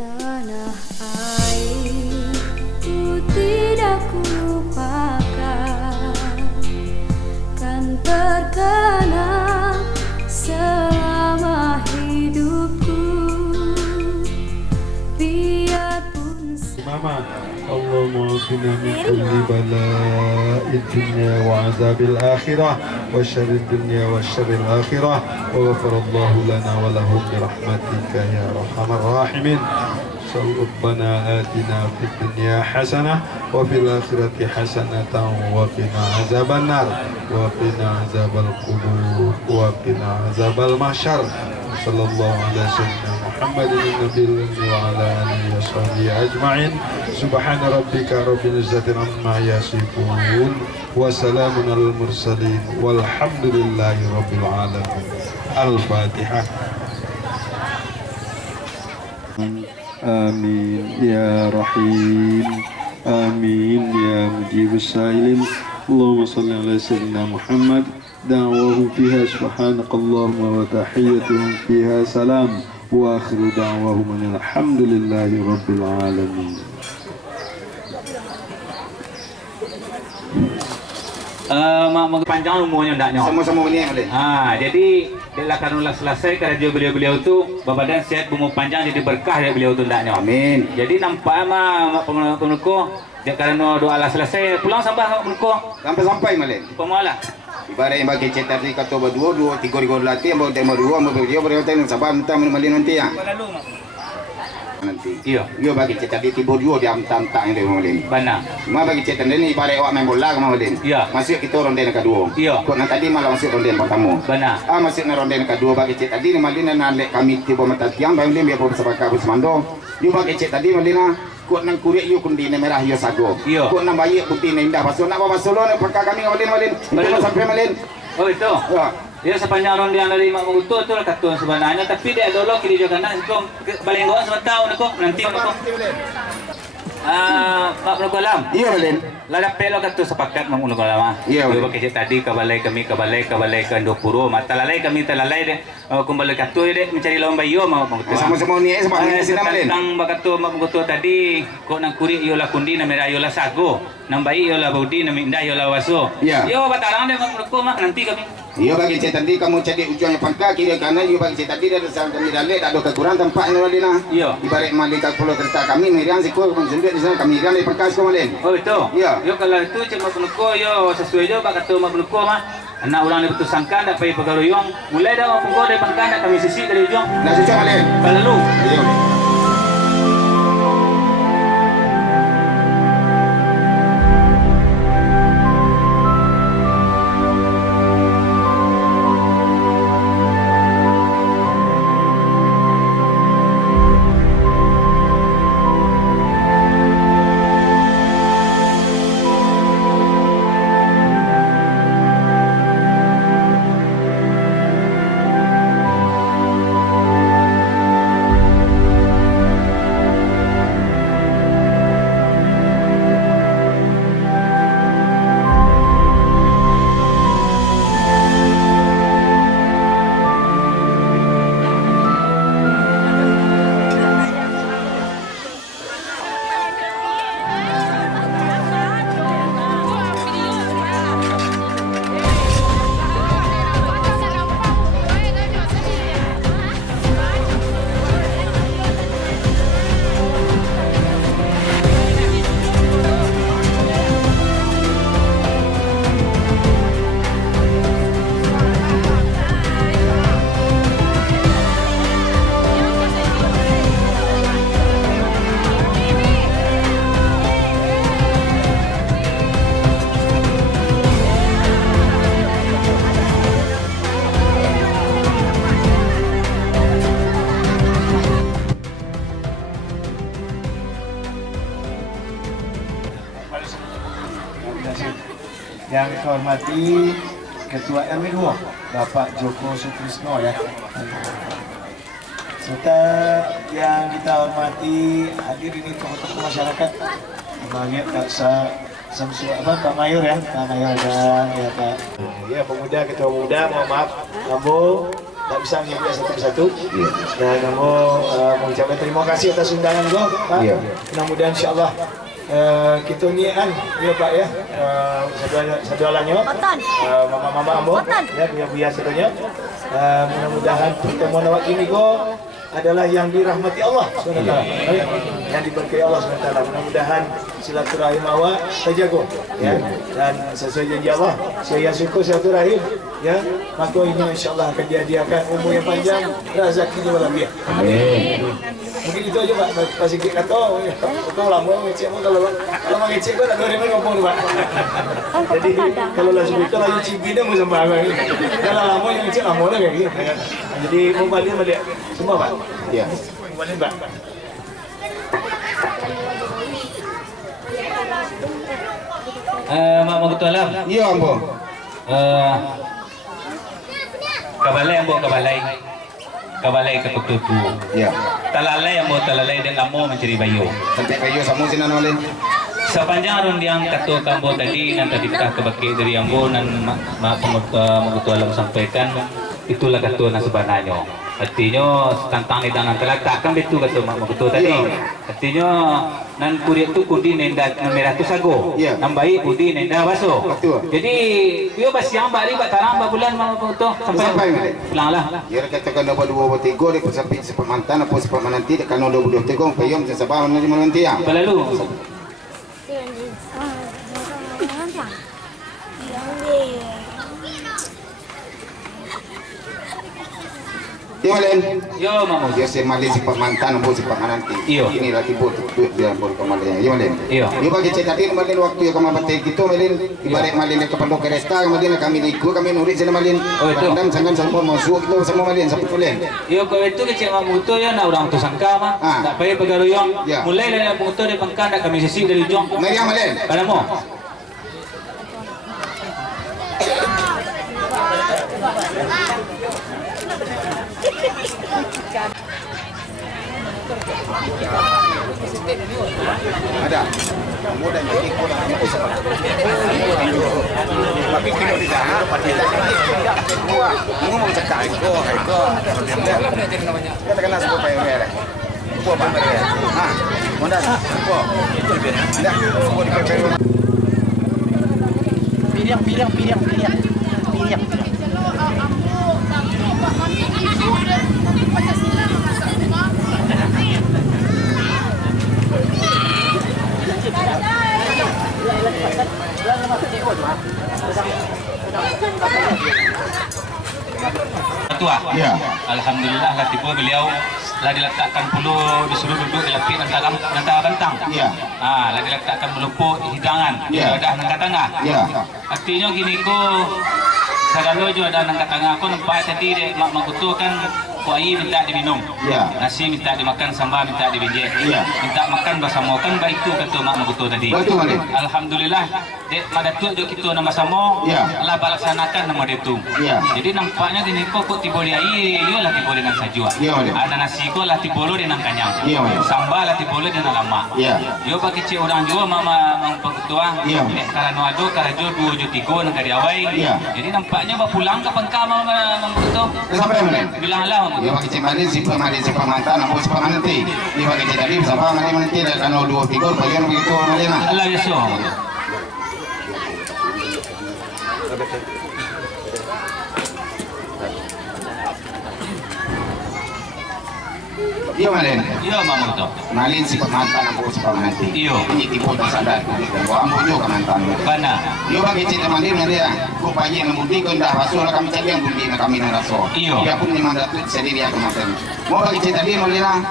Tanah air ku tidak kulupakan, kan terkenang selama hidupku. Biarpun Mama, Allahumma afina min kulli bala'i dunya wa azabil akhirah wa syarrid dunya wa syarril akhirah wa ghafarallahu lana wa lahum bi rahmatika ya arhamar rahimin. Rabbana atina fid dunya hasanah wa fil akhirati hasanatan wa qina azaban nar wa qina azabal qubur wa qina azabal mahsyar. Sallallahu ala sayyidina Muhammadin nabiyil wa ala alihi wa sahbihi ajma'in. Subhana rabbika rabbil izzati amma yasifun wa salamun alal mursalin walhamdulillahi rabbil alamin. Al-Fatihah. Amin ya Rahim, amin ya Mujibus Sailin. Allahumma salli ala sayyidina Muhammad. Da'wahum fiha subhanakallahumma wa tahiyyatuhum fiha salam wa akhiru da'wahum alhamdulillahi rabbil alamin. Mak panjang umurnya ndaknya. Sama-sama boleh. Jadi bila karulah selesai kerja beliau-beliau tu berbadan sehat umur panjang jadi berkah dari beliau tu ndaknya. Amin. Jadi nampak mak penuko dia karena doa lah selesai pulang sampai penuko Sampai malen. pemalah. Ibarat yang bagi cetak di kata berdua, tiga latih, mau tema dua, mau dia berkata yang sabar entah malen nanti ya. Nanti. Iya. Dia bagi cetak di tiba dua dia entah yang dia malen. Benar. Ma bagi cetak ini ibarat awak main bola ke malen. Iya. Masuk kita ronde yang kedua. Iya. Kok nanti tadi malah masuk ronde yang pertama. Benar. Masuk na ronde yang kedua bagi cetak tadi ni malina nalek kami tiba mata tiang bang dia biar bersabaka bersemando. Dia bagi cetak tadi malina kuat nang kurik you kundi merah yo sago. Iya. Kuat nang bayi putih indah pasal nak bawa solo nak pakai kami malin. Itu sampai malin. Oh itu. Ya. Dia sepanjang ronde yang dari mak mengutu tu lah katun sebenarnya tapi dia dolok kiri juga nak kau balenggoan sebentar nak nanti nak. Mak Menunggalam. Iya malin. Lada pelo katu sepakat Mak Menunggalam. Iya. Dia pakai tadi kabalai kami kabalai ke Indopuro mata lalai kami talalai deh kembali katu deh mencari lawan bayo Mak Menunggalam. Sama-sama ni sama ni sini malin. Tentang bakatu Mak Menunggalam tadi kok nang kuri yo la kundi na merah yo la sago nang bayi yo la baudi na minda yo la waso. Iya. Yo batarang deh Mak Menunggalam nanti kami. Iya bagi cetak tadi kamu cari ujungnya pangka kiri kanan. Iya bagi cetak tadi ada salah kami dalek ada kekurangan tempat ni malin. Iya. Ibarat malin kalau kereta kami meriang sikul sendiri di sana kami meriang di pangkas kau malin. Oh itu. Iya. Yo kalau itu cuma penuko yo sesuai jo pak kata mak penuko mah anak orang itu sangka nak pergi pegaruyong mulai dah orang penuko dari pangkat nak kami sisi dari ujung. Dah susah malin. Kalau Iya. Yang saya hormati Ketua RW2 Bapak Joko Sutrisno ya. Serta yang kita hormati hadir ini tokoh-tokoh masyarakat. Bahagia Kak Pak Mayor ya, Pak Mayor dan ya Pak. Ya pemuda, ketua pemuda, mohon maaf, Rambo, tak bisa menyebut satu persatu. Ya. Dan kamu mengucapkan terima kasih atas undangan kau, Pak. Ya. Mudah-mudahan insya-Allah kita ni kan, ya Pak ya, saudara-saudaranya, mama-mama ambo, ya biar satunya. Mudah-mudahan pertemuan awak ini kau adalah yang dirahmati Allah SWT, yang diberkahi Allah SWT. Mudah-mudahan silaturahim awak terjaga, ya. Dan sesuai janji Allah, saya syukur silaturahim, ya. Maka ini insya-Allah akan dihadiahkan umur yang panjang, rezekinya berlebih. Amin. Mungkin itu aja Pak. Pak Sigit kata, kau lama ngecek pun kalau ngecek kau tak ada orang ngomong Pak. Jadi kalau lah sebut kalau yang cibi dah mesti sama ini. Kalau lama yang ngecek lama dah kayak gini. Jadi mau balik semua Pak. Ya. Balik Pak. Mak Ketua Alam. Ya ambo. Kabalai ambo kabalai ketutu. Ya. Talalai ambo talalai dan ambo mencari bayu. Sampai kayu sama sinan malin. Sepanjang arun yang ketua kambo tadi dan tadi kita kebaki dari ambo dan mak Ketua Alam sampaikan itulah ketua yang sebenarnya. Artinya tentang hidangan telakkan betul kata mak Ketua tadi. Artinya nan kurit tu kudi nenda merah tu sago. Nan baik kudi nenda baso. Jadi dia bas yang bari bak tarang bak bulan mak Ketua sampai pulang lah. Ya katakan dapat 2 3 di pesapit sepemantan apa sepemananti kan 2 3 payung sesabah nanti menanti ya. Lalu Dia malin. yo mak Dia si malin si pemantan apa si pemananti. Iyo. Ini lagi buat dia buat kemalin. Ya malin. Iyo. Dia bagi cetatin malin waktu yang kami batik itu malin. Ibarat malin ke Pondok Keresta kemudian kami ikut kami nurik sana malin. Oh, itu. Pandam sangan sama masuk itu sama malin sampai malin. yo kau itu kecil mak Ketua ya nak orang tu sangka mah. Tak payah pegaruyong. Ya. Mulai dari mak Ketua di pangkat nak kami sisi dari jong. Mari malin. Pada mo. Ada. Mudah jadi kurang apa sebab. Tapi kini tidak ada pada tidak semua. Ngomong cakap itu, kita kena sebut payung merah. Buat apa merah? Ha, mana? Buat. Itu lebih. Tidak. Sebut di payung. Pilihan. Ketua. Ya. Alhamdulillah lah tiba beliau lah diletakkan pulu disuruh duduk di lapik antara bentang. Ya. Lah diletakkan meluput hidangan. Ya. Ada nangka tengah. Ya. Artinya gini ko sadalo jo ada nangka tengah ko nampak tadi dek mak Ketua kan kuai minta diminum. Ya. Nasi minta dimakan, sambal minta dibinjek. Ya. Minta makan bersama kan baik tu kata mak Ketua tadi. Betul malin. Alhamdulillah dek pada tu jo kita nama sama. Ya. Allah laksanakan nama dia tu. Ya. Jadi nampaknya gini kok tiba di air, dia lah tiba dengan sajua. Ya, malin. Ada nasi kok lah tiba dengan kanyang. Ya, malin. Sambal lah tiba dengan lama. Ya. Yo pakai cik orang juga mama Pak Ketua. Ya. Kalau ada kalau jo 2 jo 3 nak dari awai. Ya. Jadi nampaknya bawa pulang ke pangkal mama Ketua. Sampai malin. Bilang lah mama. Dia pakai malin si pemantan apa si pemananti. Dia pakai tadi sama malin nanti kan 2 3 payung begitu malin. Allah Yesus. Dia malin. Ya mama Ketua. Malin si pemantan apa si pemananti. Iyo. Ini tipu tak sadar. Bawa ambo juga mantan. Kana. Dia bagi cerita malin dia. Kau pagi yang budi kau dah rasul kami cari yang budi kami nak rasul. Iyo. Dia pun memang datuk sendiri aku makan. Mau bagi cerita dia malin lah.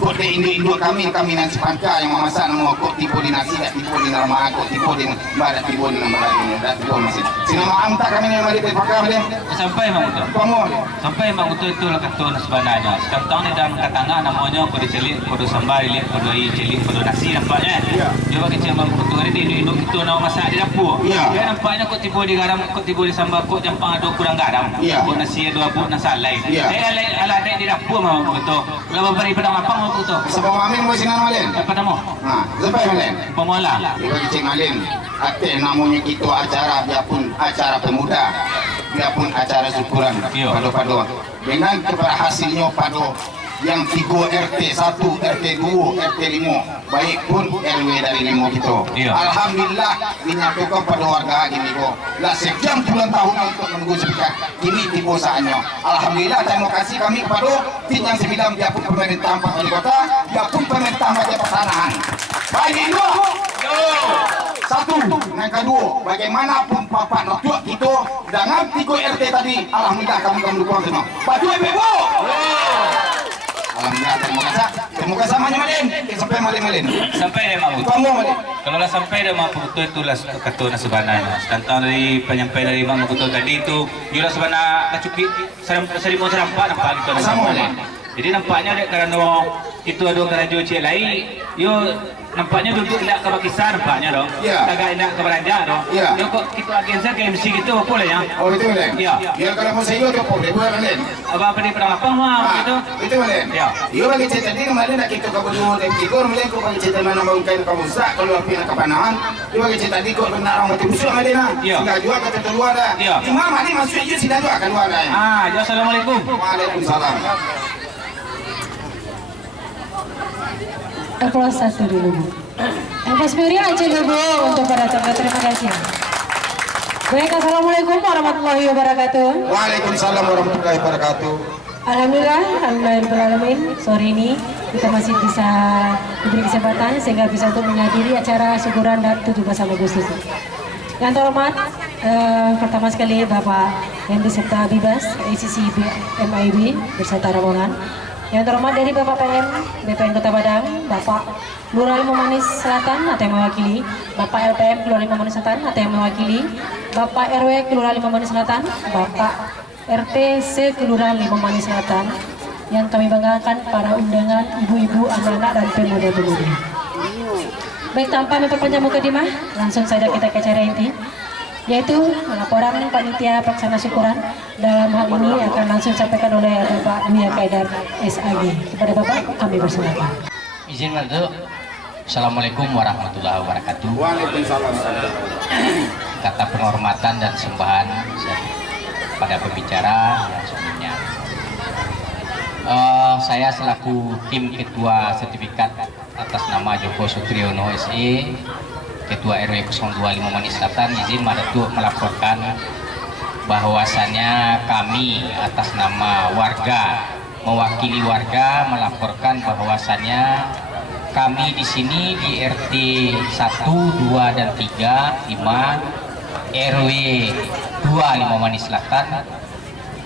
Kok di induk kami nasi pangka yang memasak nama kok tipu di nasi, tak tipu di nama kok tipu di barat tipu di nama lagi, tak tipu masih. Sinama amta kami ni mari pangka malin. Sampai mama Ketua. Kamu. Sampai mak Ketua itu lah ketua sebenarnya. Sekarang ni dalam katanga namanya kudu celik, kudu sambal, kudu air celik, kudu nasi nampaknya. Dia bagi cik mak Ketua ni induk itu nama masak di dapur. Ya. Dia nampaknya kok tiba di garam, kok tiba di sambal, kok jampang ada kurang garam. Ya. Kok nasi ada abuk nasi lain. Ya. Ala ada di dapur mak Ketua. Kalau beri pedang apa mak Ketua? Sebab amin mo sinan malin. Apa nama? Ha, sampai malin. Pemula. Dia bagi cik malin. Ate namanya kita acara biarpun acara pemuda. biarpun acara syukuran Iya. pado dengan keberhasilnya pado yang 3 RT 1, RT 2, RT 5 baik pun RW dari 5 kita. Iya. Alhamdulillah dinyatakan pada warga gini kok. Lah sekian puluhan tahun untuk menunggu sepikat kini tiba saatnya. Alhamdulillah terima kasih kami kepada tim yang 9 biarpun pemerintah Pak Wali Kota, biarpun pemerintah Bapak Pertanahan. Baik dua. Satu, yang kedua, bagaimanapun Bapak Notua kita dengan 3 RT tadi, alhamdulillah kami dukung semua. Batu Bebo. Alhamdulillah terima kasih sama Malin. Sampai Malin. Sampai dia mau. Kamu Malin. Kalau lah sampai dia mau betul itulah ketua na sebenarnya. Tentang dari penyampai dari Mak Betul tadi itu, dia sebenarnya nacuki serimau serampak nampak gitu na sebenarnya. Jadi nampaknya dek karena itu ada kerajaan cik lain, yo nampaknya duduk tidak ke Pakistan nampaknya dong. Ya. Agak tidak ke Belanda dong. Ya. Yo kok kita agensi ke MC gitu apa lah ya? Oh itu Malin. Ya. Ya kalau mau saya itu boleh buat Malin. Apa di perang apa mah gitu? Itu Malin. Ya. Iya bagi cerita tadi kemarin nak kita kabur dan tidur Malin kau bagi cerita mana mau kain kamu sak kalau api nak kepanahan. Iya bagi cerita tadi kau benar orang mati busuk Malin ah. Ya. Sudah jual kata keluar dah. Ya. Cuma Malin masuk aja sudah jual keluar dah. Ah, ya assalamualaikum. Waalaikumsalam. Aplaus satu dulu Bu. Aplaus meriah aja dulu Bu untuk para tamu, terima kasih. Baik, assalamualaikum warahmatullahi wabarakatuh. Waalaikumsalam warahmatullahi wabarakatuh. Alhamdulillah, sore ini kita masih bisa diberi kesempatan sehingga bisa untuk menghadiri acara syukuran dan 17 Agustus. Yang terhormat, pertama sekali Bapak Hendy Septa Bibas, ACC MIB beserta rombongan. Yang terhormat dari Bapak PM BPN Kota Padang, Bapak Lurah Limomanis Selatan atau yang mewakili, Bapak LPM Kelurahan Limomanis Selatan atau yang mewakili, Bapak RW Kelurahan Limomanis Selatan, Bapak RTC Kelurahan Limomanis Selatan, yang kami banggakan para undangan ibu-ibu, anak-anak dan pemuda-pemudi. Baik, tanpa memperpanjang mukadimah, langsung saja kita ke acara inti, yaitu laporan panitia pelaksana syukuran. Dalam hal ini akan langsung disampaikan oleh Bapak Buya Kaidar SAG. Kepada Bapak kami persilakan. Izin untuk Assalamualaikum warahmatullahi wabarakatuh. Waalaikumsalam. Kata penghormatan dan sembahan pada pembicara yang sebelumnya. Saya selaku tim ketua sertifikat atas nama Joko Sutriyono SE, Ketua RW 025 Manis Selatan, izin melaporkan bahwasannya kami atas nama warga, mewakili warga melaporkan bahwasannya kami di sini di RT 1, 2 dan 3, 5 RW 25 Manis Selatan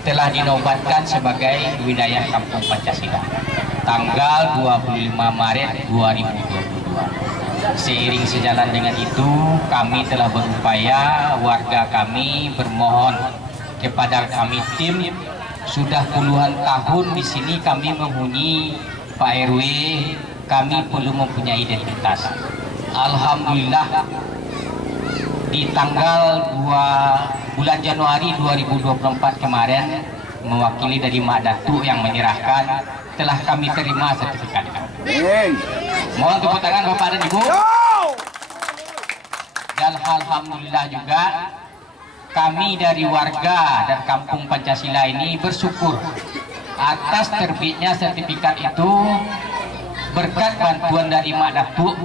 telah dinobatkan sebagai wilayah Kampung Pancasila tanggal 25 Maret 2022. Seiring sejalan dengan itu, kami telah berupaya, warga kami bermohon kepada kami tim, sudah puluhan tahun di sini kami menghuni Pak RW, kami belum mempunyai identitas. Alhamdulillah di tanggal 2 bulan Januari 2024 kemarin, mewakili dari Mak Datuk yang menyerahkan, telah kami terima sertifikat. Mohon tepuk tangan Bapak dan Ibu. Dan alhamdulillah juga kami dari warga dan Kampung Pancasila ini bersyukur atas terbitnya sertifikat itu. Berkat bantuan dari Mak Datuk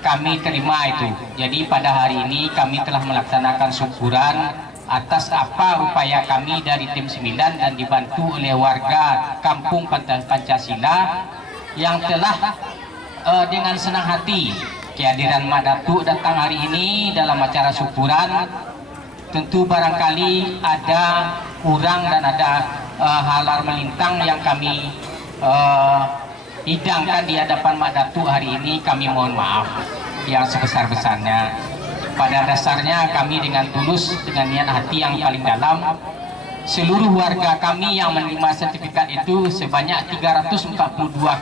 kami terima itu. Jadi pada hari ini kami telah melaksanakan syukuran atas apa upaya kami dari tim 9 dan dibantu oleh warga Kampung Pancasila yang telah dengan senang hati kehadiran Mak Datuk datang hari ini dalam acara syukuran. Tentu barangkali ada kurang dan ada halar melintang yang kami hidangkan di hadapan Mak Datuk hari ini. Kami mohon maaf yang sebesar-besarnya. Pada dasarnya kami dengan tulus, dengan niat hati yang paling dalam, seluruh warga kami yang menerima sertifikat itu sebanyak 342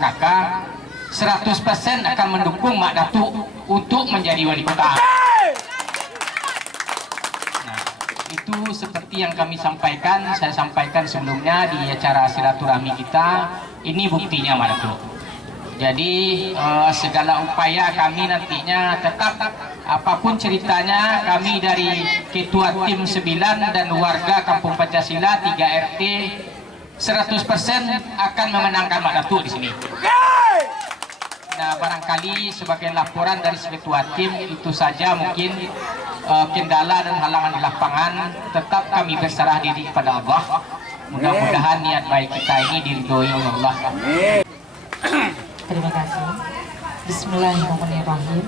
kakak 100% akan mendukung Mak Datuk untuk menjadi wali kota. Nah, itu seperti yang kami sampaikan, saya sampaikan sebelumnya di acara silaturahmi kita. Ini buktinya Mak Datuk. Jadi segala upaya kami nantinya tetap apapun ceritanya, kami dari Ketua Tim 9 dan warga Kampung Pancasila 3 RT 100% akan memenangkan Mak Datuk di sini. Nah, barangkali sebagai laporan dari Ketua Tim itu saja mungkin kendala dan halangan di lapangan, tetap kami berserah diri kepada Allah. Mudah-mudahan niat baik kita ini diridhoi oleh Allah. Terima kasih. Bismillahirrahmanirrahim.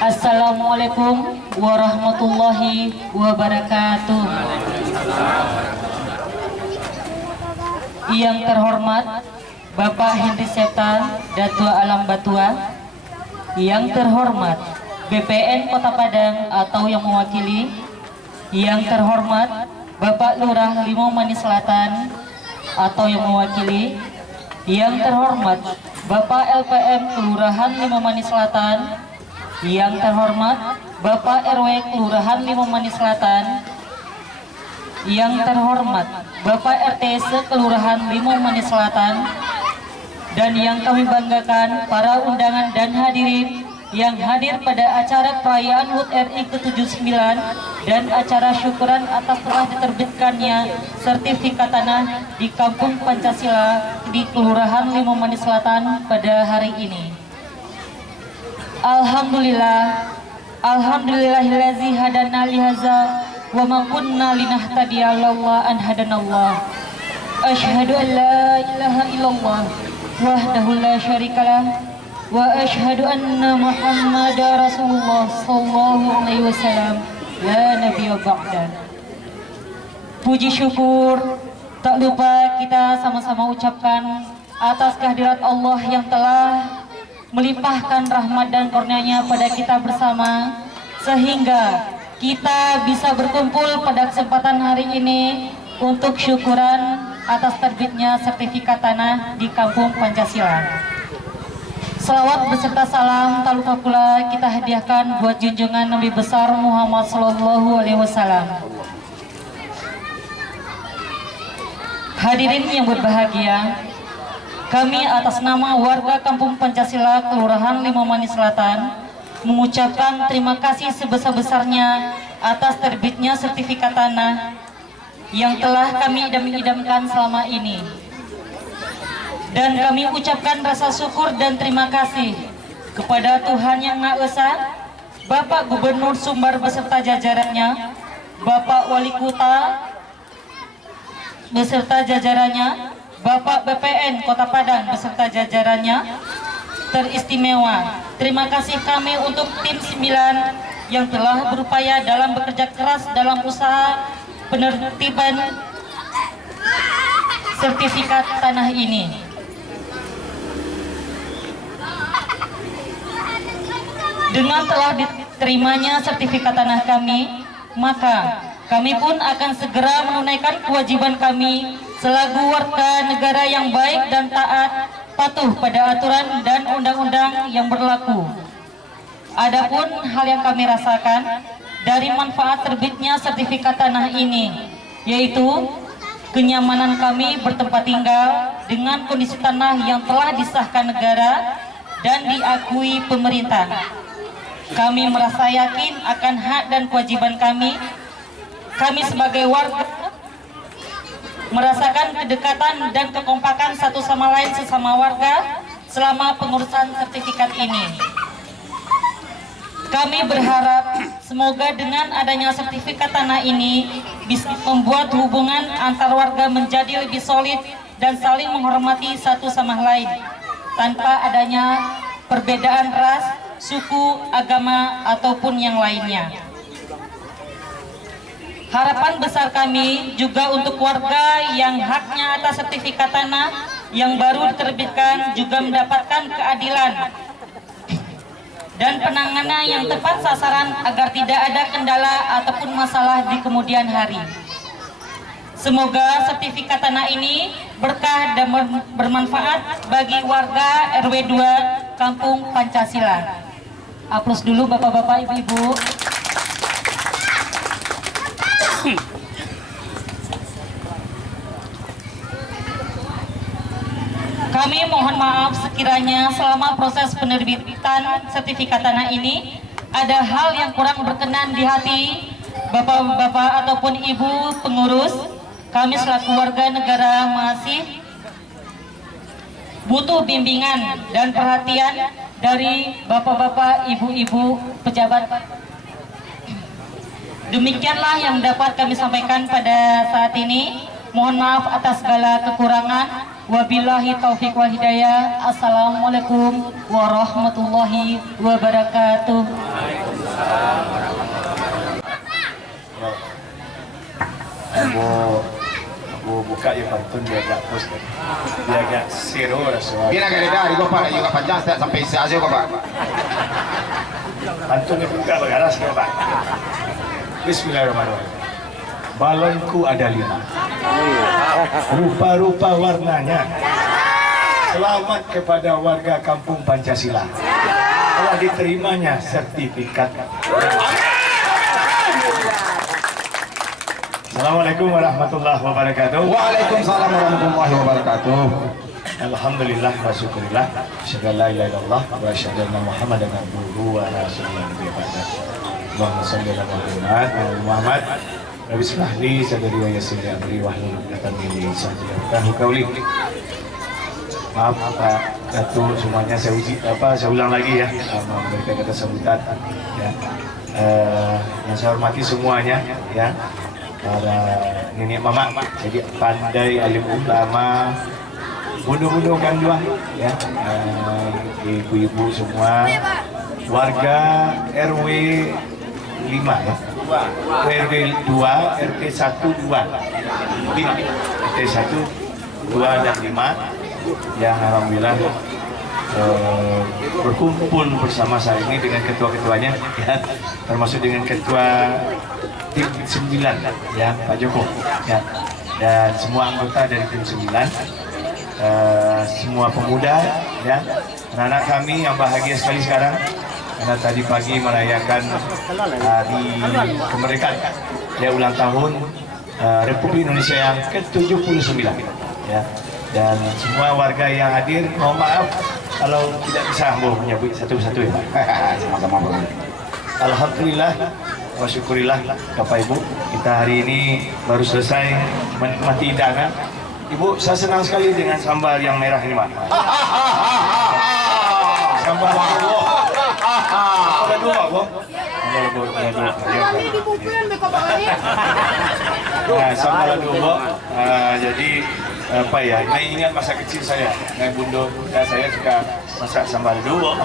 Assalamualaikum warahmatullahi wabarakatuh. Yang terhormat Bapak Henry Septa Datua Alam Batua, yang terhormat BPN Kota Padang atau yang mewakili, yang terhormat Bapak Lurah Limau Manis Selatan atau yang mewakili, yang terhormat Bapak LPM Kelurahan Limau Manis Selatan, yang terhormat Bapak RW Kelurahan Limau Manis Selatan, yang terhormat Bapak RT Kelurahan Limau Manis Selatan, dan yang kami banggakan para undangan dan hadirin yang hadir pada acara perayaan HUT RI ke-79 dan acara syukuran atas telah diterbitkannya sertifikat tanah di Kampung Pancasila di Kelurahan Limau Manis Selatan pada hari ini. Alhamdulillahillazi hadana lihaza wa ma kunna linahtadiya laula an hadanallah. Asyhadu an la ilaha illallah wahdahu la syarikalah wa asyhadu anna Muhammadar Rasulullah sallallahu alaihi wasallam la nabiyya ba'da. Puji syukur tak lupa kita sama-sama ucapkan atas kehadirat Allah yang telah melimpahkan rahmat dan kurnia-Nya pada kita bersama, sehingga kita bisa berkumpul pada kesempatan hari ini untuk syukuran atas terbitnya sertifikat tanah di Kampung Pancasila. Salawat beserta salam tak lupa pula kita hadiahkan buat junjungan Nabi besar Muhammad Sallallahu Alaihi Wasallam. Hadirin yang berbahagia, kami atas nama warga Kampung Pancasila Kelurahan Limau Manis Selatan mengucapkan terima kasih sebesar-besarnya atas terbitnya sertifikat tanah yang telah kami idam-idamkan selama ini. Dan kami ucapkan rasa syukur dan terima kasih kepada Tuhan Yang Maha Esa, Bapak Gubernur Sumbar beserta jajarannya, Bapak Wali Kota beserta jajarannya, Bapak BPN Kota Padang beserta jajarannya. Teristimewa terima kasih kami untuk tim 9 yang telah berupaya dalam bekerja keras dalam usaha penertiban sertifikat tanah ini. Dengan telah diterimanya sertifikat tanah kami, maka kami pun akan segera menunaikan kewajiban kami selaku warga negara yang baik dan taat, patuh pada aturan dan undang-undang yang berlaku. Adapun hal yang kami rasakan dari manfaat terbitnya sertifikat tanah ini, yaitu kenyamanan kami bertempat tinggal dengan kondisi tanah yang telah disahkan negara dan diakui pemerintah. Kami merasa yakin akan hak dan kewajiban kami. Kami sebagai warga merasakan kedekatan dan kekompakan satu sama lain sesama warga selama pengurusan sertifikat ini. Kami berharap semoga dengan adanya sertifikat tanah ini bisa membuat hubungan antar warga menjadi lebih solid dan saling menghormati satu sama lain tanpa adanya perbedaan ras, suku, agama, ataupun yang lainnya. Harapan besar kami juga untuk warga yang haknya atas sertifikat tanah yang baru diterbitkan juga mendapatkan keadilan dan penanganan yang tepat sasaran agar tidak ada kendala ataupun masalah di kemudian hari. Semoga sertifikat tanah ini berkah dan bermanfaat bagi warga RW 2 Kampung Pancasila. Aplaus dulu Bapak-bapak, Ibu-ibu. Kami mohon maaf sekiranya selama proses penerbitan sertifikat tanah ini ada hal yang kurang berkenan di hati bapak-bapak ataupun ibu pengurus. Kami selaku warga negara masih butuh bimbingan dan perhatian dari bapak-bapak, ibu-ibu, pejabat. Demikianlah yang dapat kami sampaikan pada saat ini. Mohon maaf atas segala kekurangan. Wabillahi taufiq wal hidayah. Assalamualaikum warahmatullahi wabarakatuh. Aku buka ya pantun dia agak pos, dia agak zero rasa. Biar agak dari kau pak, juga panjang sampai seaja kau pak. Pantun itu buka bagaras ya pak. Bismillahirrahmanirrahim. Balonku ada 5, rupa-rupa warnanya. Selamat kepada warga Kampung Pancasila. Telah diterimanya sertifikat. Assalamualaikum warahmatullahi wabarakatuh. Waalaikumsalam warahmatullahi wabarakatuh. Alhamdulillah wa syukurillah. Asyhadu an la ilaha illallah wa asyhadu anna Muhammadan abduhu wa rasuluhu. Allahumma shalli ala Muhammad. Rabbi shrah li sadri wa yassir li amri wahlul 'uqdatam min lisani yafqahu qawli. Maaf Pak Datuk, semuanya saya ulang lagi ya, memberikan kata sambutan ya. Yang saya hormati semuanya ya, para nenek mama, jadi pandai, alim ulama, bunuh-bunuh kandung ya, ibu-ibu semua, warga RW 5 ya, RW 2, RT 1, 2, RT 1, 2 dan 5 yang alhamdulillah berkumpul bersama saya ini dengan ketua-ketuanya ya, termasuk dengan ketua tim 9 ya Pak Joko ya, dan semua anggota dari tim 9, semua pemuda ya, anak-anak kami yang bahagia sekali sekarang karena tadi pagi merayakan hari kemerdekaan ya, ulang tahun Republik Indonesia yang ke-79 ya, dan semua warga yang hadir mohon maaf kalau tidak bisa menyebut satu-satu ya Pak. Sama-sama Pak. Alhamdulillah wa syukurillah Bapak Ibu, kita hari ini baru selesai menikmati hidangan. Ibu, saya senang sekali dengan sambal yang merah ini Pak. Sambal lombok. Ada 2 Bang. Nah, sambal lombok. Jadi apa ya? Ini ingat masa kecil saya. Bunda saya suka masak sambal lombok.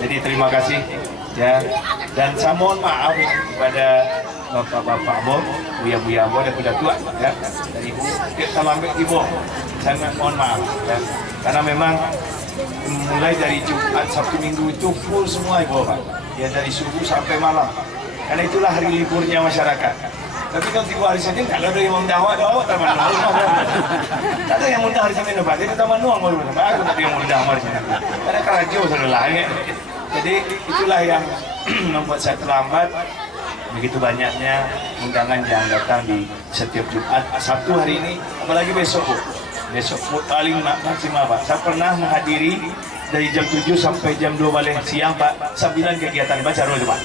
Jadi terima kasih ya. Dan saya mohon maaf kepada bapak-bapak Bob, buya-buya Bob dan sudah tua ya. Dan ibu, kita lambat ibu. Sangat mohon maaf ya. Karena memang mulai dari Jumat, Sabtu, Minggu itu full semua ibu Bapak. Ya dari subuh sampai malam. Karena itulah hari liburnya masyarakat. Tapi kalau 3 hari Senin tak ada yang mendakwah taman Nuang. Tak ada yang undang hari Senin Pak. Jadi taman Nuang baru. Aku tak ada yang undang hari Senin. Karena kerajo saudara ya. Jadi itulah yang membuat saya terlambat. Begitu banyaknya undangan yang datang di setiap Jumat, Sabtu hari ini, apalagi besok Bu. Besok paling maksimal Pak. Saya pernah menghadiri dari jam 7 sampai jam 2 balik siang Pak, 9 kegiatan baca roh Pak.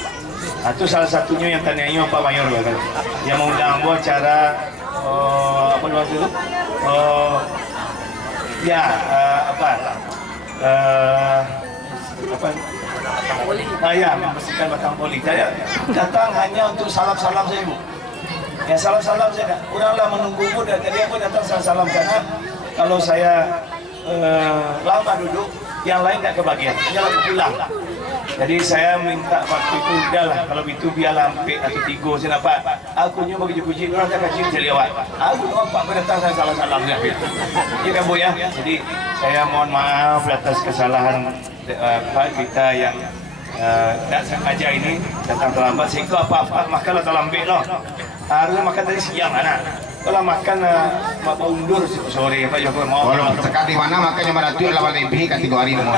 Nah, itu salah satunya yang tanya Pak Mayor Pak. Yang mengundang buat acara apa waktu itu? Membersihkan batang poli. Saya datang hanya untuk salam-salam saya Bu. Ya salam-salam saya tak. Kuranglah menunggumu dan tadi aku datang salam-salam karena kalau saya lama duduk, yang lain tak kebagian. Hanya aku pulang. Jadi saya minta waktu itu udahlah kalau itu biar lampik atau tigo saya dapat. Aku nyoba puji-puji orang tak kacil jadi awak. Aku nampak datang saya salam-salam ya. Ya kan Bu ya. Jadi saya mohon maaf atas kesalahan kita yang tak sengaja ini datang terlambat sehingga apa-apa makanlah terlambat loh. Harusnya makan tadi siang anak. Kalau makan undur sore Pak Joko mau. Sekali mana makanya meratu lawan lebih kan 3 hari mau.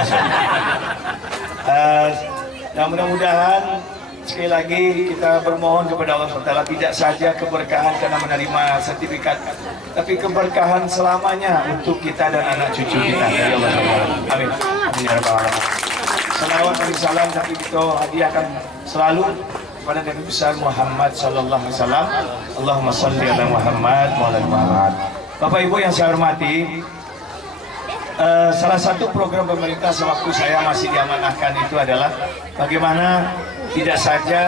Dan mudah-mudahan sekali lagi kita bermohon kepada Allah SWT tidak saja keberkahan karena menerima sertifikat, tapi keberkahan selamanya untuk kita dan anak cucu kita. Ya Allah SWT. Amin. Amin ya rabbal alamin. Salawat dan salam tapi kita hadiahkan selalu kepada Nabi besar Muhammad sallallahu alaihi wasallam. Allahumma shalli ala Muhammad wa ala Muhammad. Bapak Ibu yang saya hormati, salah satu program pemerintah sewaktu saya masih diamanahkan itu adalah bagaimana tidak saja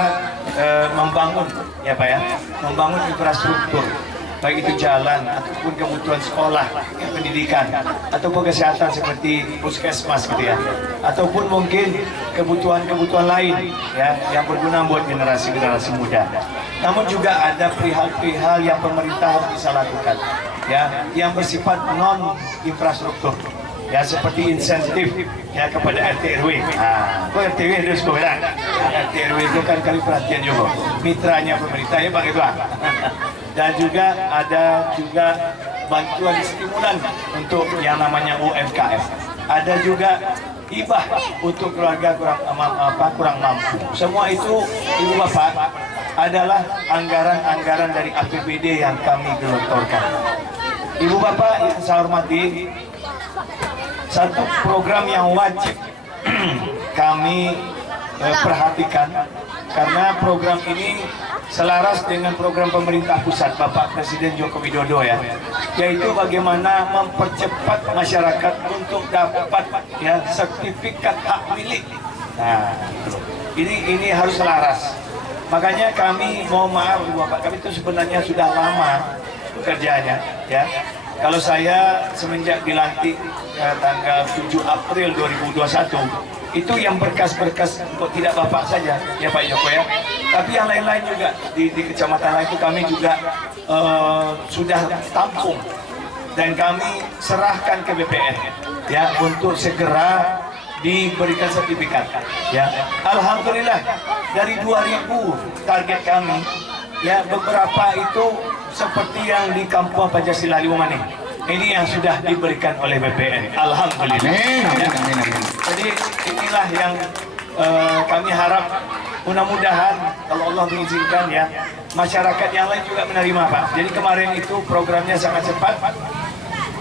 membangun, ya Pak ya, membangun infrastruktur, baik itu jalan ataupun kebutuhan sekolah, pendidikan ataupun kesehatan seperti puskesmas gitu ya, ataupun mungkin kebutuhan-kebutuhan lain ya yang berguna buat generasi muda. Namun juga ada perihal-perihal yang pemerintah harus bisa lakukan ya, yang bersifat non infrastruktur. Ya seperti insentif ya kepada RT RW. Kok RT RW harus berang? RT RW itu kan kali perhatian juga. Mitranya pemerintah ya Pak Ketua. Dan juga ada juga bantuan stimulan untuk yang namanya UMKM. Ada juga hibah untuk keluarga kurang mampu. Semua itu Ibu Bapak adalah anggaran-anggaran dari APBD yang kami gelontorkan. Ibu Bapak yang saya hormati, satu program yang wajib kami perhatikan karena program ini selaras dengan program pemerintah pusat Bapak Presiden Joko Widodo ya, yaitu bagaimana mempercepat masyarakat untuk dapat ya sertifikat hak milik. Nah, ini harus selaras. Makanya kami mohon maaf Bapak, kami itu sebenarnya sudah lama bekerjanya ya. Kalau saya semenjak dilantik tanggal 7 April 2021, itu yang berkas-berkas untuk tidak Bapak saja, ya Pak Joko ya. Tapi yang lain-lain juga di kecamatan lain itu kami juga sudah tampung dan kami serahkan ke BPN ya untuk segera diberikan sertifikat. Ya, alhamdulillah dari 2000 target kami ya beberapa itu seperti yang di Kampung Pancasila Limumani. Ini yang sudah diberikan oleh BPN. Alhamdulillah. Amin. Jadi inilah yang kami harap mudah-mudahan kalau Allah mengizinkan ya masyarakat yang lain juga menerima Pak. Jadi kemarin itu programnya sangat cepat.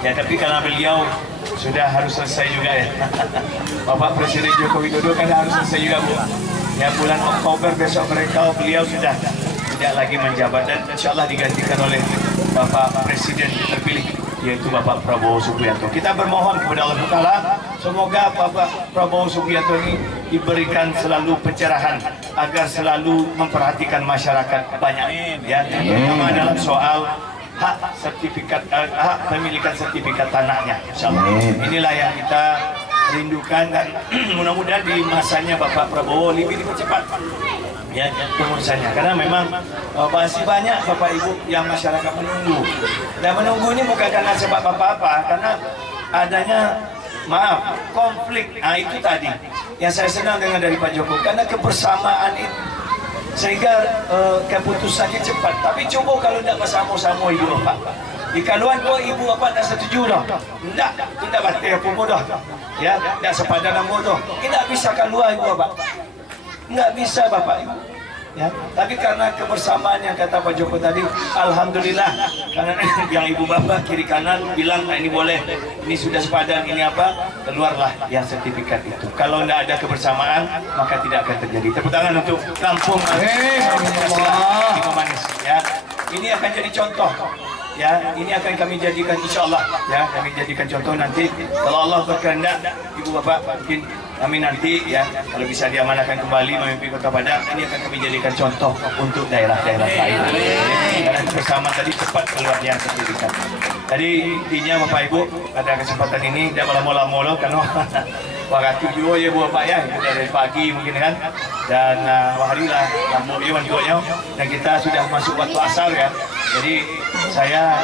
Ya tapi karena beliau sudah harus selesai juga ya. Bapak Presiden Joko Widodo kan harus selesai juga Bu. Ya bulan Oktober besok mereka beliau sudah tidak lagi menjabat dan insya Allah digantikan oleh Bapak Presiden terpilih yaitu Bapak Prabowo Subianto. Kita bermohon kepada Allah Taala semoga Bapak Prabowo Subianto ini diberikan selalu pencerahan agar selalu memperhatikan masyarakat banyak ya, terutama dalam soal hak sertifikat hak pemilikan sertifikat tanahnya. Insyaallah inilah yang kita rindukan dan mudah-mudahan di masanya Bapak Prabowo lebih dipercepat ya pengurusannya karena memang masih banyak Bapak Ibu yang masyarakat menunggu dan menunggu ini bukan karena sebab apa-apa karena adanya konflik. Nah itu tadi yang saya senang dengar dari Pak Joko karena kebersamaan itu sehingga keputusannya cepat. Tapi coba kalau tidak bersama-sama Ibu Bapak di kaluan kok Ibu Bapak tak setuju dah, tidak batik apa bodoh ya, tidak sepadan bodoh, tidak bisa keluar Ibu Bapak. Nggak bisa Bapak Ibu ya, tapi karena kebersamaan yang kata Pak Joko tadi, alhamdulillah karena yang Ibu Bapak kiri kanan bilang nah, ini boleh, ini sudah sepadan, ini apa, keluarlah yang sertifikat itu. Kalau tidak ada kebersamaan maka tidak akan terjadi. Tepuk tangan untuk Kampung Manis ya. Ini akan jadi contoh ya, ini akan kami jadikan insyaallah ya, kami jadikan contoh nanti kalau Allah berkehendak Ibu Bapak mungkin kami nanti ya kalau bisa diamanahkan kembali memimpin Kota Padang, ini akan kami jadikan contoh untuk daerah-daerah lain. Karena bersama tadi cepat keluarnya sertifikat. Tadi intinya Bapak Ibu pada kesempatan ini tidak lama-lama karena waktu juga ya Bu Bapak ya, dari pagi mungkin kan dan hari lah lambung Iwan juga dan kita sudah masuk waktu asar ya. Jadi saya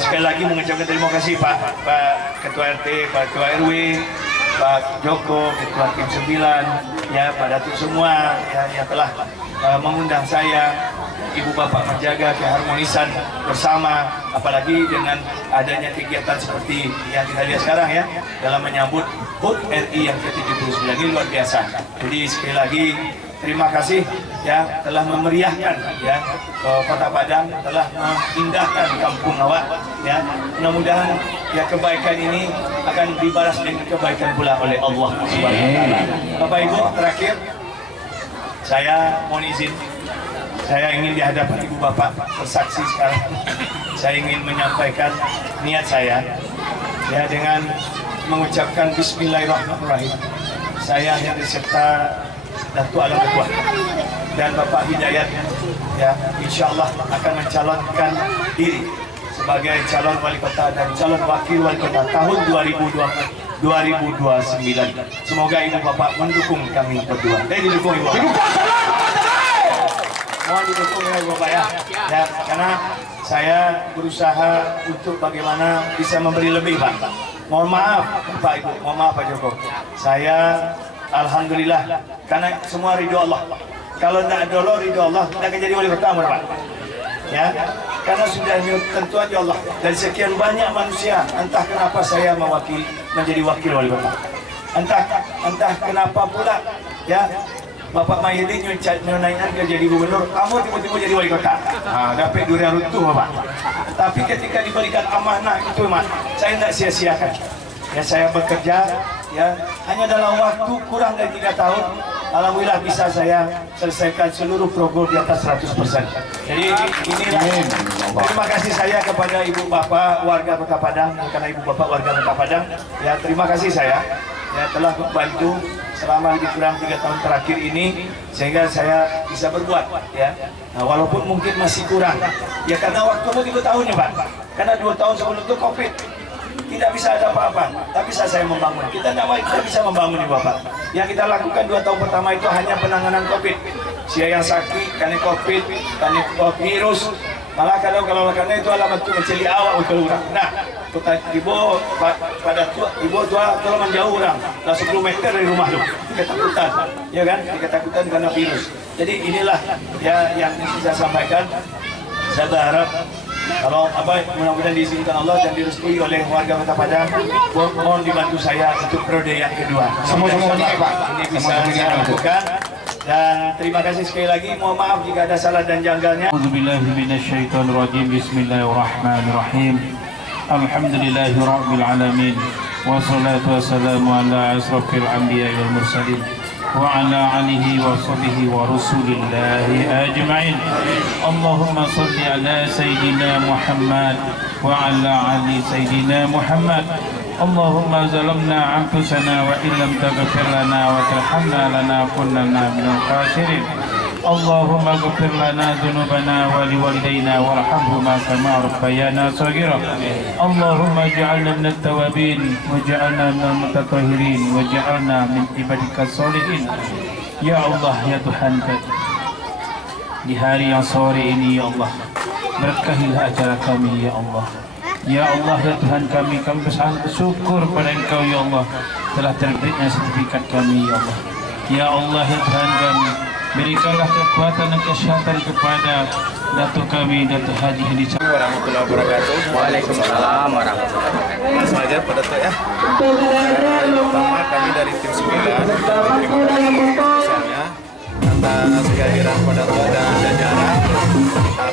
sekali lagi mengucapkan terima kasih Pak Ketua RT, Pak Ketua RW, Pak Joko, Ketua Tim 9, ya Pak Datuk semua yang telah mengundang saya, Ibu Bapak menjaga keharmonisan bersama, apalagi dengan adanya kegiatan seperti yang kita lihat sekarang ya, dalam menyambut HUT RI yang ke-79 ini luar biasa. Jadi sekali lagi terima kasih ya telah memeriahkan ya Kota Padang, telah mengindahkan kampung awak ya. Mudah-mudahan ya kebaikan ini akan dibalas dengan kebaikan pula oleh Allah Subhanahu wa taala. Bapak Ibu, terakhir saya mohon izin, saya ingin di hadapan Ibu Bapak bersaksi sekarang. Saya ingin menyampaikan niat saya ya dengan mengucapkan Bismillahirrahmanirrahim. Saya yang beserta Datuk Alam Ketua dan Bapak Hidayat ya, insya Allah akan mencalonkan diri sebagai calon wali kota dan calon wakil wali kota tahun 2029. Semoga Ibu Bapak mendukung kami berdua. Didukung Ibu Bapak. Mohon didukung ya Ibu Bapak ya. Ya, karena saya berusaha untuk bagaimana bisa memberi lebih Pak. Mohon maaf Bapak Ibu, mohon maaf Pak Joko. Saya alhamdulillah karena semua ridho Allah. Kalau tidak ada Allah, ridho Allah, tidak akan jadi wali kota Pak. Ya, karena sudah tentuan ya Allah. Dari sekian banyak manusia, entah kenapa saya menjadi wakil wali kota. Entah kenapa pula ya Bapak Mahyudin nyonaikan ke jadi gubernur, kamu tiba-tiba jadi wali kota. Dapat durian runtuh Bapak. Tapi ketika diberikan amanah itu Mas, saya tidak sia-siakan. Ya saya bekerja ya hanya dalam waktu kurang dari 3 tahun. Alhamdulillah bisa saya selesaikan seluruh program di atas 100%. Jadi inilah terima kasih saya kepada Ibu Bapak warga Kota Padang, karena Ibu Bapak warga Kota Padang. Ya terima kasih saya ya telah membantu selama lebih kurang 3 tahun terakhir ini sehingga saya bisa berbuat ya. Nah, walaupun mungkin masih kurang ya karena waktunya 3 tahun ya Pak. Karena 2 tahun sebelum itu Covid. Tidak bisa ada apa-apa, tapi saya membangun. Kita tidak bisa membangun Ibu Bapak. Yang kita lakukan 2 tahun pertama itu hanya penanganan Covid. Siapa yang sakit karena Covid, karena virus. Malah karena itu alamat itu menceli awak untuk orang. Nah, kota Ibu pada Ibu tua kalau menjauh orang, lah 10 meter dari rumah tu, ketakutan, ya kan? Ketakutan karena virus. Jadi inilah ya yang bisa saya sampaikan. Saya berharap kalau mudah-mudahan diizinkan Allah dan direstui oleh warga Kota Padang, mohon dibantu saya untuk periode yang kedua. Semua-semua ini bisa saya lakukan. Dan terima kasih sekali lagi. Mohon maaf jika ada salah dan janggalnya. A'udzubillahi minasyaitonirrajim. Bismillahirrahmanirrahim. Alhamdulillahirabbil alamin. Wassalatu wassalamu ala asrofil anbiya'i wal mursalin wa ala alihi wa sahbihi wa rasulillahi ajma'in. Allahumma salli ala sayyidina Muhammad wa ala ali sayyidina Muhammad. Allahumma zalamna anfusana wa illam taghfir lana wa tarhamna lanakunanna minal khasirin. Allahumma ighfir lana dhunubana wa liwalidayna warhamhuma kama rabbayana shaghira. Allahumma ij'alna minat tawabin waj'alna minal mutatahhirin waj'alna min ibadikas sholihin. Ya Allah ya Tuhan, di hari yang sore ini ya Allah, berkahilah acara kami ya Allah. Ya Allah ya Tuhan kami sangat bersyukur pada Engkau ya Allah telah terbitnya sertifikat kami ya Allah. Ya Allah ya Tuhan kami, berikanlah kekuatan dan kesehatan kepada Datuk kami, Datuk Haji Hadi Cahaya. Warahmatullahi wabarakatuh. Waalaikumsalam warahmatullahi wabarakatuh. Langsung aja pada Datuk ya. Pertama kami dari tim 9 terima kasih misalnya atas kehadiran pada Datuk dan jajaran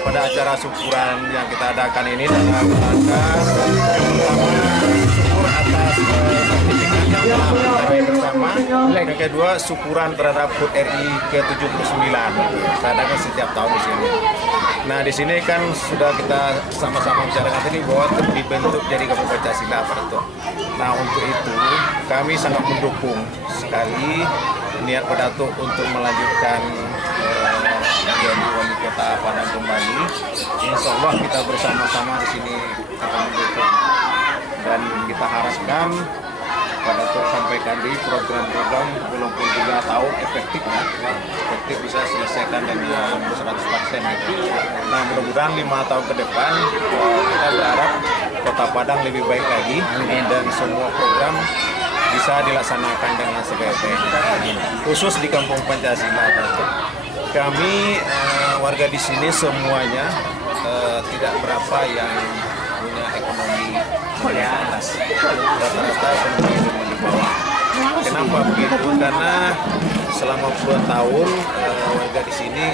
pada acara syukuran yang kita adakan ini dalam rangka syukur atas sertifikat yang telah kita bersama. Yang kedua syukuran terhadap HUT RI ke-79. Kita adakan setiap tahun di sini. Nah di sini kan sudah kita sama-sama bicarakan ini bahwa dibentuk jadi kampung Pancasila pada itu. Nah untuk itu kami sangat mendukung sekali niat Pak Datuk untuk melanjutkan jadi wali kota Padang kembali. Insya Allah kita bersama-sama di sini akan mendukung dan kita harapkan Pak Datuk sampaikan di program-program walaupun 3 tahun efektif bisa selesaikan dengan 100%. Nah mudah-mudahan 5 tahun ke depan kita berharap Kota Padang lebih baik lagi dan semua program bisa dilaksanakan dengan sebaik-baiknya. Khusus di Kampung Pancasila, kami warga di sini semuanya tidak berapa yang punya ekonomi di atas, rata-rata ekonomi di bawah. Kenapa begitu? Karena selama puluhan tahun warga di sini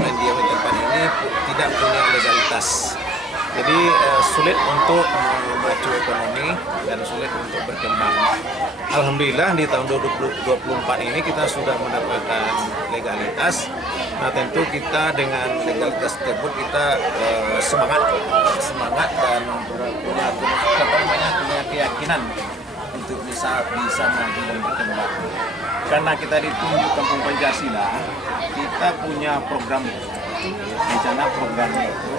mendiami tempat ini tidak punya legalitas. Jadi sulit untuk memacu ekonomi dan sulit untuk berkembang. Alhamdulillah di tahun 2024 ini kita sudah mendapatkan legalitas. Nah tentu kita dengan legalitas tersebut kita semangat dan punya keyakinan untuk bisa maju dan berkembang. Karena kita ditunjuk Kampung Pancasila, kita punya program, rencana programnya itu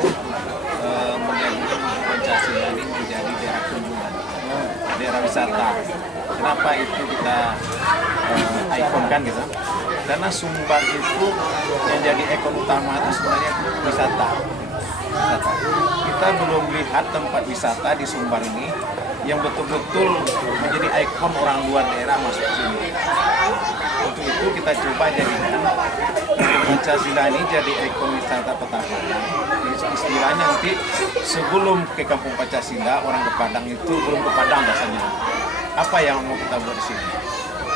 menjadikan Pancasila ini menjadi daerah kunjungan, daerah wisata. Kenapa itu kita ikonkan gitu? Karena Sumbar itu yang jadi ikon utama itu sebenarnya wisata. Kita belum lihat tempat wisata di Sumbar ini yang betul-betul menjadi ikon orang luar daerah masuk sini. Untuk itu kita coba jadikan Pancasila ini jadi ikon wisata Petapadang. Istilahnya nanti sebelum ke Kampung Pancasila orang ke Padang itu belum ke Padang rasanya. Apa yang mau kita buat di sini?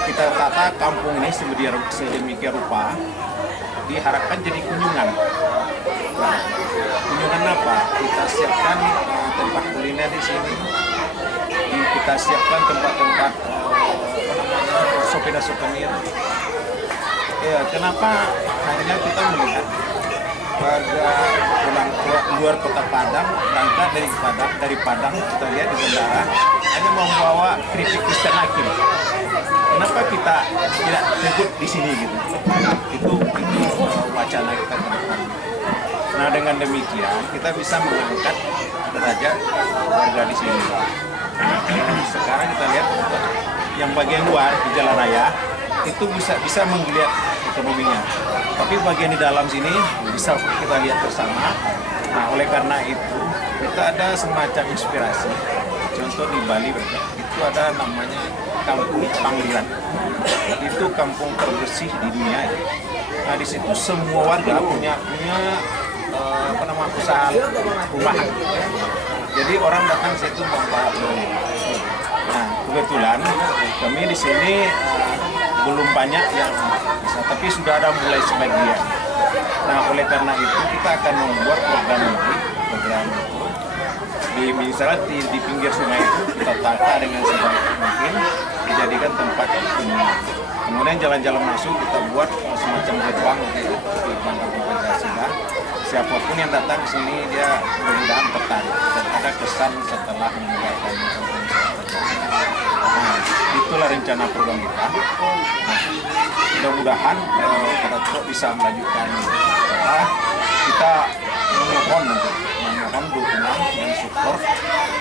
Kita tata kampung ini sedemikian rupa diharapkan jadi kunjungan. Nah, kunjungan apa? Kita siapkan tempat kuliner di sini. Kita siapkan tempat-tempat souvenir. Ya, kenapa hanya kita melihat warga luar kota Padang berangkat dari Padang kita lihat di bandara hanya membawa keripik Kristen Hakim. Kenapa kita tidak ikut di sini gitu? Itu wacana kita ke depan. Nah dengan demikian kita bisa mengangkat derajat warga di sini. Sekarang kita lihat yang bagian luar di jalan raya itu bisa menggeliat ekonominya. Tapi bagian di dalam sini bisa kita lihat bersama. Nah oleh karena itu kita ada semacam inspirasi. Contoh di Bali itu ada namanya Kampung Pangliran. Itu kampung terbersih di dunia. Nah di situ semua warga punya usaha rumahan. Jadi orang datang ke situ membuat. Nah kebetulan kami di sini belum banyak yang bisa, tapi sudah ada mulai sebagian. Nah oleh karena itu kita akan membuat program itu di misalnya di pinggir sungai itu kita tata dengan sebaik mungkin dijadikan tempat kunjungan. Kemudian jalan-jalan masuk kita buat semacam gerbang gitu, gerbang Kampung Pancasila. Siapapun yang datang ke sini dia mudah-mudahan tertarik dan ada kesan setelah meninggalkan Kampung Pancasila. Nah, itulah rencana program kita. Nah, mudah-mudahan pada Tok bisa melanjutkan. Kita memohon dukungan dan support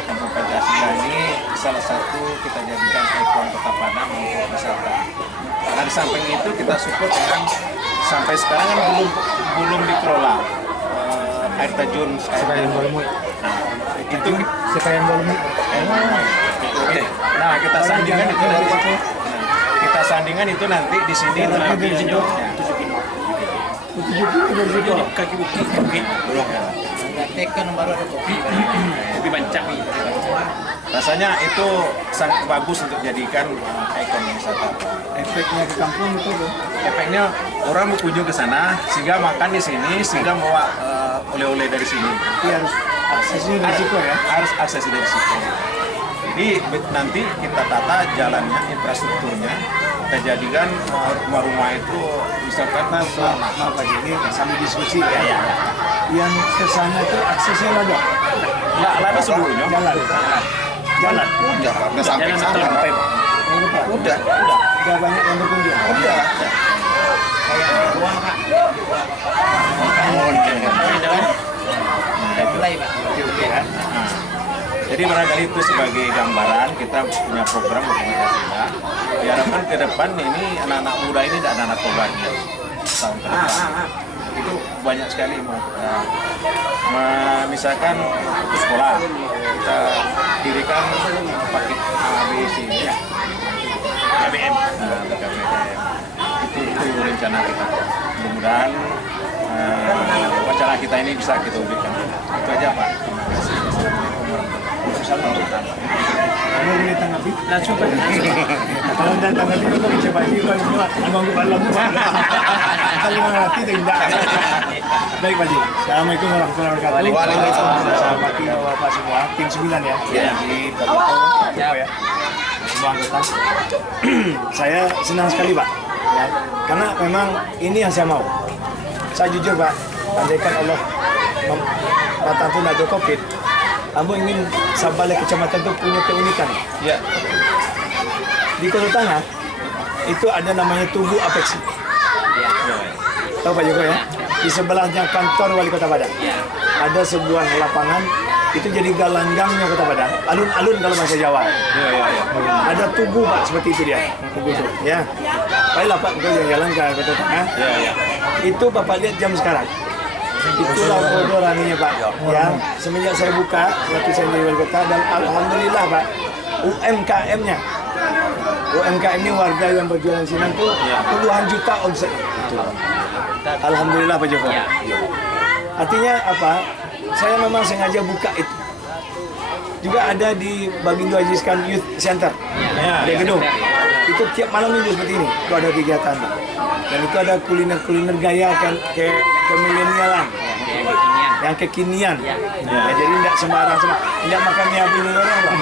Kampung Pancasila ini salah satu kita jadikan ikon Kota Padang untuk wisata. Karena di samping itu kita support dengan sampai sekarang kan belum dikelola air terjun Sekayan Bolmui. Itu Sekayan Bolmui. Nah kita sandingkan itu nanti. Kita sandingkan itu nanti di sini videonya. 7 kilo dari situ kaki bukit belum ya. Tekan baru ada kopi bancak. Rasanya itu sangat bagus untuk jadikan ikon wisata. Efeknya ke kampung itu efeknya orang berkunjung ke sana sehingga makan di sini sehingga bawa oleh-oleh dari sini. Tapi harus aksesnya dari situ ya. Harus akses dari situ. Jadi nanti kita tata jalannya, infrastrukturnya, kita jadikan rumah-rumah itu misalkan maaf Pak ini sambil diskusi ya. Yang ke sana itu aksesnya ada. Enggak ada sebelumnya. Jalan. Udah sampai sana. Udah banyak yang berkunjung. Udah. Kayak uang Pak. Mulai Pak. Oke kan. Jadi barangkali itu sebagai gambaran kita punya program Pancasila. Diharapkan ke depan ini anak-anak muda ini dan anak-anak kobarnya tahun ke depan itu banyak sekali misalkan untuk sekolah kita dirikan paket ABC ya KBM itu rencana kita. Mudah-mudahan wacana kita ini bisa kita wujudkan. Itu aja Pak. Terima kasih. Assalamualaikum warahmatullahi wabarakatuh. Kamu boleh tanggapi? Langsung Pak. Kalau anda tanggapi, kau bisa bagi kau semua. Abang kau balam tu. Kalau mengerti tidak. Baik Pak Haji. Assalamualaikum warahmatullahi wabarakatuh. Waalaikumsalam. Sahabat Bapak semua, tim 9 ya. Di Bapak ya. Semua anggota. Saya senang sekali Pak. Ya, karena memang ini yang saya mau. Saya jujur Pak, andaikan Allah Batam pun ada COVID, kamu ingin Sabale kecamatan itu punya keunikan. Ya. Di Kota Tangah itu ada namanya Tugu Apeksi. Tahu Pak Joko ya? Di sebelahnya kantor Wali Kota Padang. Ada sebuah lapangan itu jadi galanggangnya Kota Padang. Alun-alun kalau bahasa Jawa. Ada tugu Pak seperti itu dia. Tugu itu. Ya. Baiklah Pak, kita jalan-jalan ke Kota Tangah. Itu Bapak lihat jam sekarang. Itulah bodoh raninya Pak. Ya, semenjak saya buka, waktu saya jadi wali kota dan alhamdulillah Pak, UMKM-nya, UMKM ini warga yang berjualan sini tuh puluhan juta omset. Alhamdulillah Pak Joko. Artinya apa? Saya memang sengaja buka itu. Juga ada di Bagindo Ajiskan Youth Center di gedung. Itu tiap malam minggu seperti ini. Itu ada kegiatan. Dan itu ada kuliner-kuliner gaya kan kayak milenialan, yang kekinian. Ya, jadi tidak sembarang tidak makan mie abu mie goreng lah.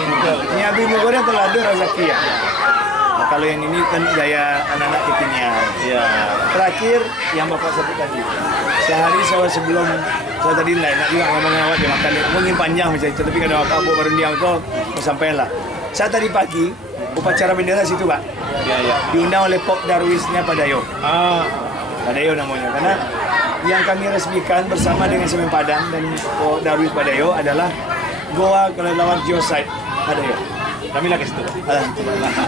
Mie abu mie goreng kalau ada rezeki ya. Nah, kalau yang ini kan gaya anak-anak kekinian. Ya. Terakhir yang Bapak sebut tadi. Sehari sebelum saya tadi tidak enak juga ngomongin awak dia makan. Mungkin panjang macam itu, tapi kalau Bapak baru diam itu sampai lah. Saya tadi pagi upacara bendera situ Pak. Diundang oleh Pok Darwisnya Padayo. Padayo namanya. Karena yang kami resmikan bersama dengan Semen Padang dan Pok Darwis Padayo adalah Goa Kelelawar Geosite Padayo. Kami lagi situ.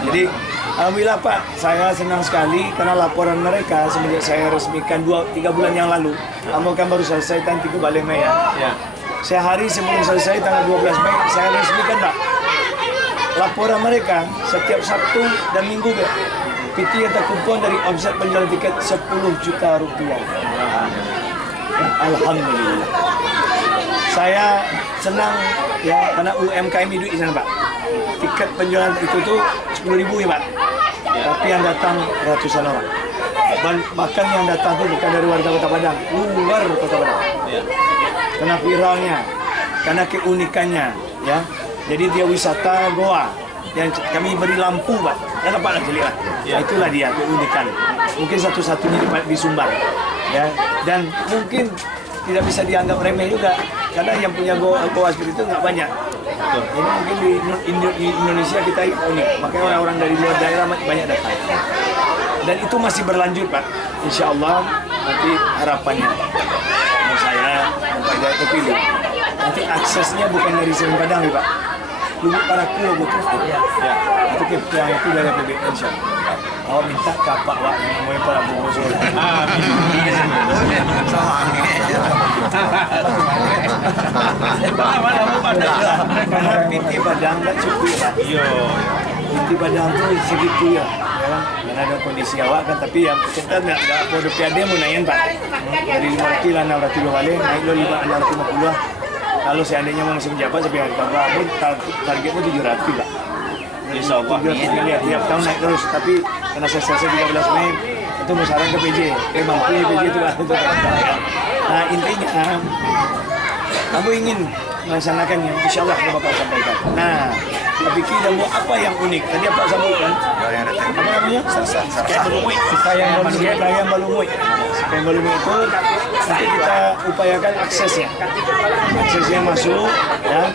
Jadi alhamdulillah Pak, saya senang sekali karena laporan mereka semenjak saya resmikan 2-3 bulan yang lalu. Kan baru selesai nanti ke Balai Mei ya. Sehari sebelum selesai tanggal 12 Mei saya resmikan Pak. Laporan mereka setiap Sabtu dan Minggu PT atau kupon dari omset penjualan tiket 10 juta rupiah. Alhamdulillah. Saya senang ya karena UMKM hidup di sana Pak. Tiket penjualan itu tuh 10.000 ya Pak. Tapi yang datang ratusan orang. Bahkan yang datang tuh bukan dari warga Kota Padang, luar Kota Padang. Karena viralnya, karena keunikannya ya. Jadi dia wisata goa yang kami beri lampu Pak. Dan dapat lagi lah. Itulah dia keunikan. Mungkin satu-satunya di Sumbar. Ya, dan mungkin tidak bisa dianggap remeh juga karena yang punya goa seperti itu nggak banyak. Ini mungkin di Indonesia kita unik. Makanya orang-orang dari luar daerah banyak datang. Dan itu masih berlanjut Pak. Insya Allah nanti harapannya saya Pak Jaya terpilih. Nanti aksesnya bukan dari Semen Padang Pak. Lubuk Paraku betul. Itu yang itu dari PBN insya Allah. Awak minta kapak Wak yang namanya Prabowo Solo. Karena PT Padang tak cukup Pak. PT Padang tu segitu ya. Karena ada kondisi awak kan, tapi yang kita tidak ada PAD mau naik Pak. Dari 500 lah 600 balik, naik lo 650. Kalau seandainya mau masih menjabat sampai hari tambah, targetnya 700 Pak. Insya Allah. Tiap tahun naik terus, tapi karena saya selesai 13 Mei itu musyawarah ke PJ. Mampunya PJ itu Pak. Nah intinya, kamu ingin melaksanakannya, insya Allah Bapak sampaikan. Nah, tapi kita mau apa yang unik? Tadi Pak sampaikan. Apa namanya? Sekayang Balumui. Sekayang Balumui. Sekayang Balumui itu nanti kita upayakan aksesnya. Aksesnya masuk, ya.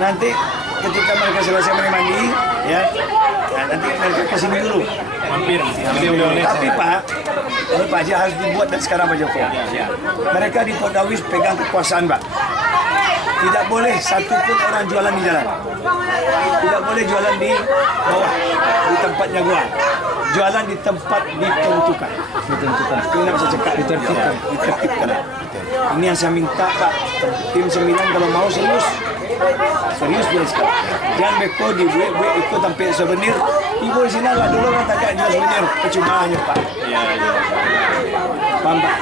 Nanti ketika mereka selesai mandi, ya, nanti mereka kesini dulu. Mampir. Tapi Pak Haji harus dibuat dari sekarang Pak Joko. Mereka di Podawis pegang kekuasaan Pak. Tidak boleh satupun orang jualan di jalan. Tidak boleh jualan di bawah, di tempat jagoan. Jualan di tempat ditentukan. Itu tidak bisa cekak, ditertibkan. Ini yang saya minta Pak. Tim 9 kalau mau serius boleh sekali. Jangan beko di buat ikut sampai souvenir. Ibu di sini lah dulu orang tak jual souvenir. Percuma hanya Pak. Paham Pak?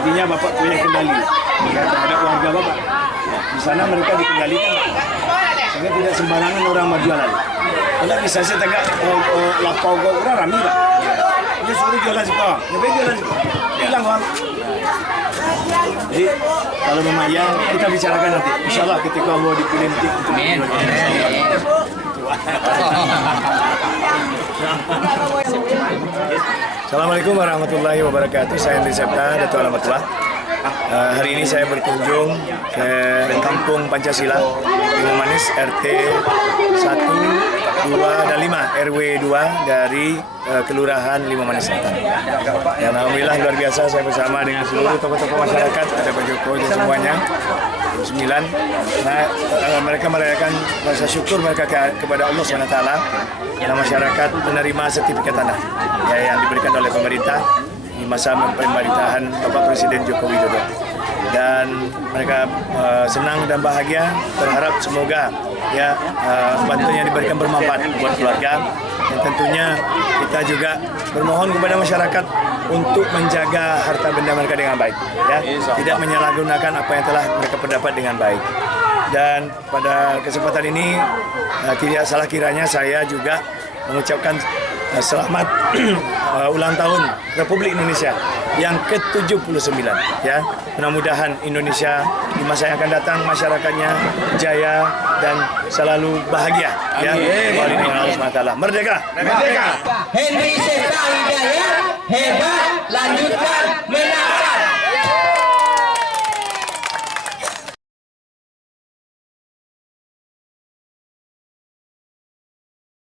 Artinya Bapak punya kendali terhadap warga Bapak. Di sana mereka dikendalikan. Sehingga tidak sembarangan orang berjualan. Kalau bisa saya tegak lapau kau kurang rami lah. Dia suruh jualan sekolah, lebih jualan sekolah. Hilang uang. Jadi kalau memang ya kita bicarakan nanti. Insyaallah ketika mau dipilih nanti. Amin. Assalamualaikum warahmatullahi wabarakatuh. Saya Hendri Septa, Datuk Alamatullah. Hari ini saya berkunjung ke Kampung Pancasila, Limau Manis, RT 1, 2, dan 5, RW 2 dari Kelurahan Limau Manis Selatan. Dan alhamdulillah luar biasa saya bersama dengan seluruh tokoh-tokoh masyarakat, ada Pak Joko dan semuanya. 9. Nah, mereka merayakan rasa syukur mereka kepada Allah SWT karena masyarakat menerima sertifikat tanah yang diberikan oleh pemerintah di masa pemerintahan Bapak Presiden Joko Widodo. Dan mereka senang dan bahagia, berharap semoga bantuan yang diberikan bermanfaat buat keluarga. Dan tentunya kita juga bermohon kepada masyarakat untuk menjaga harta benda mereka dengan baik, tidak menyalahgunakan apa yang telah mereka pendapat dengan baik. Dan pada kesempatan ini tidak salah kiranya saya juga mengucapkan selamat ulang tahun Republik Indonesia yang ke-79 ya. Mudah-mudahan Indonesia di masa yang akan datang masyarakatnya jaya dan selalu bahagia ya. Wali dengan Allah SWT. Merdeka. Merdeka. Hendri Septa Hidayat hebat.